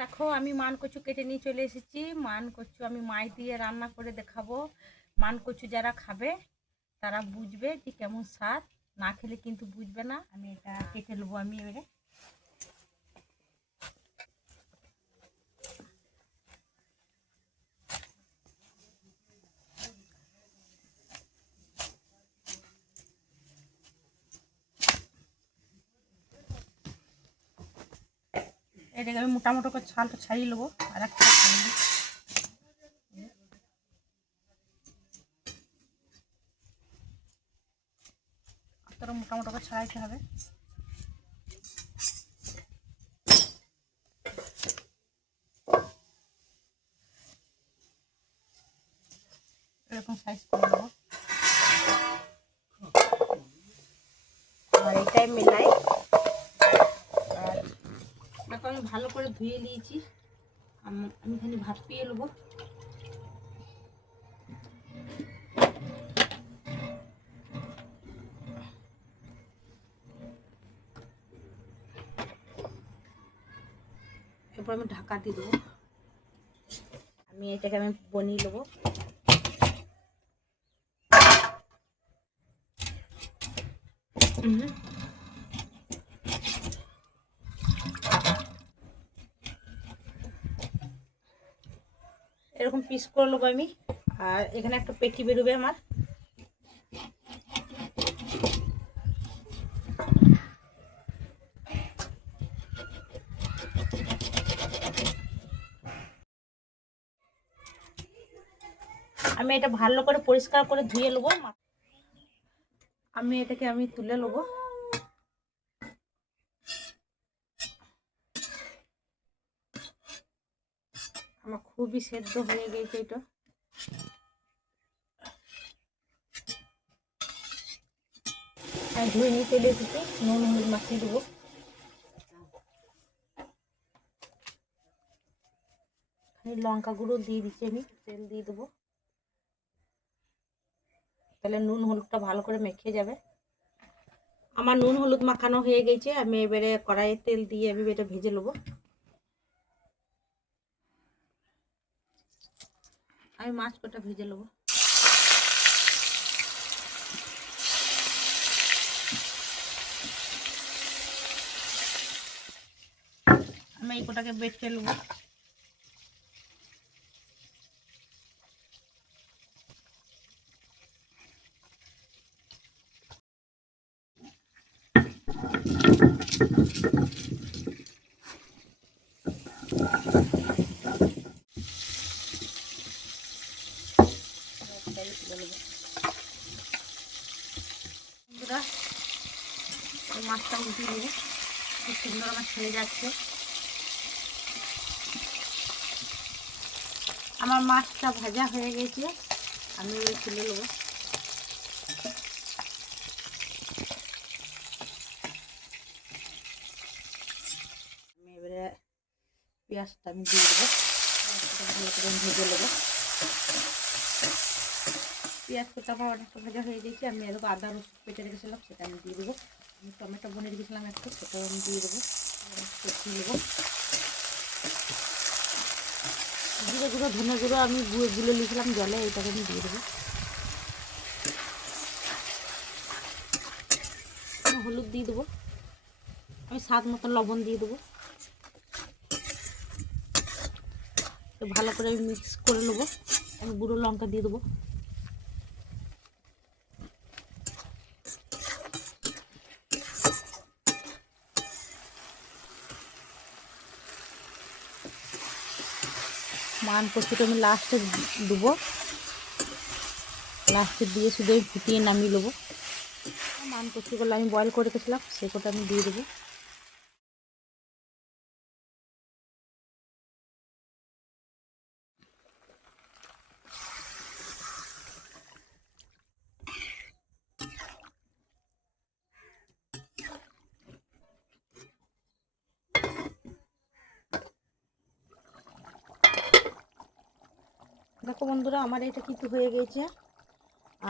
দেখো আমি মান কচু কেটে নিয়ে চলে এসেছি। মান কচু আমি মাছ দিয়ে রান্না করে দেখাবো। মান কচু যারা খাবে তারা বুঝবে যে কেমন স্বাদ, না খেলে কিন্তু বুঝবে না। আমি এটা কেটে নেবো। আমি এবারে এটাকে আমি মোটামুটি করে ছালটা ছাড়িয়ে নেবো। আর একটা মোটামুটি করে ছাড়াইতে হবে। এরকম সাইজ করে নেবো। আর এটাই মেলাই। আর দেখো আমি ভালো করে ধুয়ে নিয়েছি। আমি এখানে ভাত পেয়ে নেবো। এরপর আমি ঢাকা দিয়ে দেবো। আমি এটাকে বনিয়ে নেবো। এরকম পিস করে নেবো আমি। আর এখানে একটা পেটি বেরোবে আমার। আমি এটা ভালো করে পরিষ্কার করে ধুয়ে নেবো। আমি এটাকে তুলে নেবো। আমার খুবই সেদ্ধ হয়ে গেছে এটা। আমি ধুয়ে নিয়ে চলে এসেছি। নুন হলুদ মাখিয়ে দেবো। লঙ্কা গুঁড়ো দিয়ে দিচ্ছি। আমি তেল দিয়ে দেবো, তাহলে নুন হলুদটা ভালো করে মেখে যাবে। আমার নুন হলুদ মাখানো হয়ে গেছে। আমি এবারে কড়াইয়ে তেল দিয়ে আমি এটা ভেজে নেবো। আমি মাছ কটা ভেজে নেবো। আমি এই কটাকে বেটে নেবো। মাছটা উঠিয়ে নেবো। খুব সুন্দর আমার ছেড়ে যাচ্ছে। আমার মাছটা ভাজা হয়ে গেছে। আমি তুলে নেবো। আমি এবারে পেঁয়াজটা আমি দিয়ে দেবো। ভেজে নেবো। পেঁয়াজ কোটা আমার অনেকটা ভাজা হয়ে গেছে। আমি এরকম আদা রসুন পেটে রেখেছিলাম, সেটা আমি দিয়ে দেবো। আমি টমেটো বনে রেখেছিলাম একটু, সেটাও আমি দিয়ে দেবো। কষিয়ে নেবো। জিরে গুঁড়ো ধনে গুঁড়ো আমি গুলে নিয়েছিলাম জলে, এইটাকে আমি দিয়ে দেবো। হলুদ দিয়ে দেবো। আমি স্বাদ মতো লবণ দিয়ে দেবো। তো ভালো করে আমি মিক্স করে নেবো। আমি গুঁড়ো লঙ্কা দিয়ে দেবো। মান কচুটা আমি লাস্টে দেবো, লাস্টে দিয়ে শুধু আমি ফুটিয়ে নামিয়ে নেবো। মান কচুগুলো আমি বয়েল করে রেখেছিলাম সেগুলো আমি দিয়ে দেবো। দেখো বন্ধুরা, আমার এটা কিন্তু হয়ে গেছে।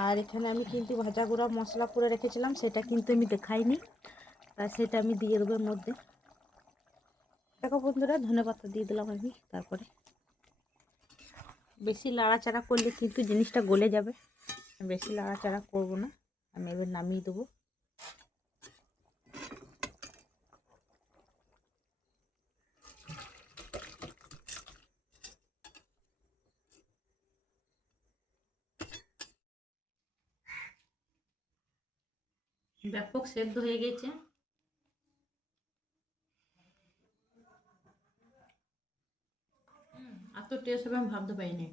আর এখানে আমি কিন্তু ভাজা গুঁড়া মশলা করে রেখেছিলাম, সেটা কিন্তু আমি দেখাইনি, তাই সেটা আমি দিয়ে দেবো এর মধ্যে। দেখো বন্ধুরা, ধনেপাতা দিয়ে দিলাম আমি। তারপরে বেশি লাড়াচাড়া করলে কিন্তু জিনিসটা গলে যাবে, বেশি লাড়াচাড়া করব না। আমি এবার নামিয়ে দেবো। ব্যাপক সেদ্ধ হয়ে গেছে। এত টেস্ট হবে আমি ভাবতে পারিনি।